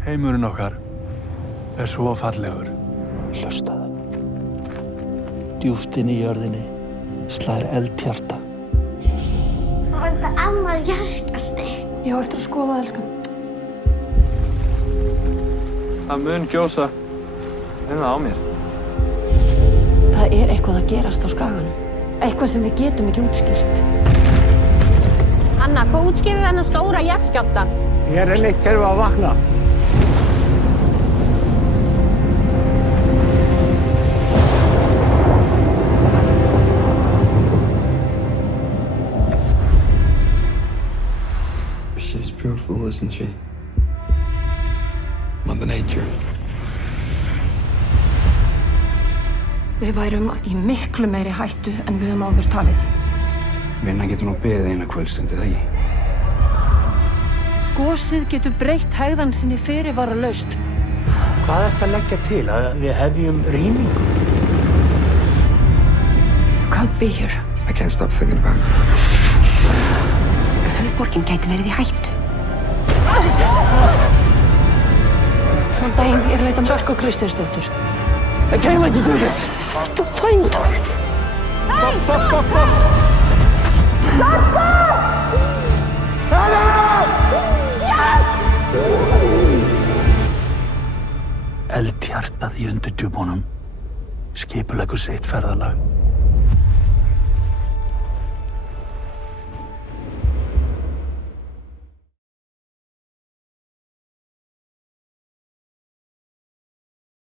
Heimurinn okkar svo fallegur. Hlustaðu. Djúpt inn í jörðinni slær eldhjarta. Það var þetta annar jarðskjálfti. Ég á eftir að skoða, elskan. Það mun gjósa á mér. Það er eitthvað að gerast á skaganum. Eitthvað sem við getum ekki útskýrt. Anna, hvað útskýrir þennan stóra jarðskjálfta? Ég er enn eitt kerfi að vakna. She's beautiful, isn't she? Mother Nature. Við værum í miklu meiri hættu en við höfum áður talið. Vinna getur nú beðið eina kvöldstundi, það ekki? Gosið getur breytt hegðan sinni fyrirvaralaust. Hvað ertu að leggja til? Að við hefjum rýmingu? You can't be here. I can't stop thinking about her. Höfuðborgin gæti verið í hættu. Þann daginn ég er að leita Sölku Kristinsdóttur. I can't let you do this! I have to find her. Stop! Eldhjartað í undirdjúpunum skipuleggur sitt ferðalag.